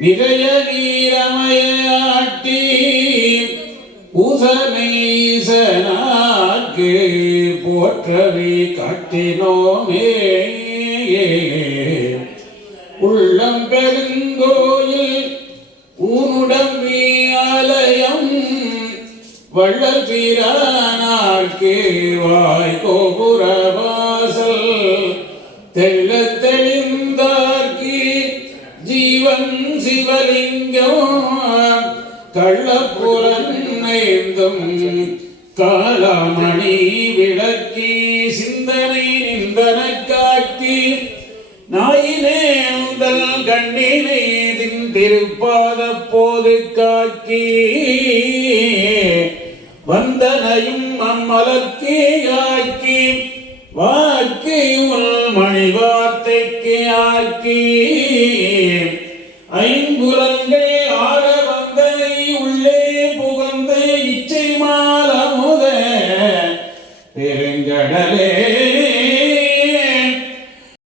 நிறைய நீரமையாட்டி உசமீசனாக்கு போற்றவி கட்டினோமே. உள்ளம் பெருங்கோயில் ஊனுடம்பி ஆலயம் வள்ளல் வாய் கோபுர தெள்ள தெளி சிவலிங்கம் கள்ளப்புறநைந்தும் காலாமணி விளக்கி சிந்தனை நிந்தன காக்கி நாயினே உந்தல் கண்ணினை தின் திருப்பாத போது காக்கி வந்தனையும் அம்மலக்கே ஆக்கி வாக்கி உள் மணி வார்த்தைக்கு ஆக்கி ஐம்புலங்கள் ஆட வந்தனை உள்ளே புகந்த இச்சை மாலமுத பெருங்கடலே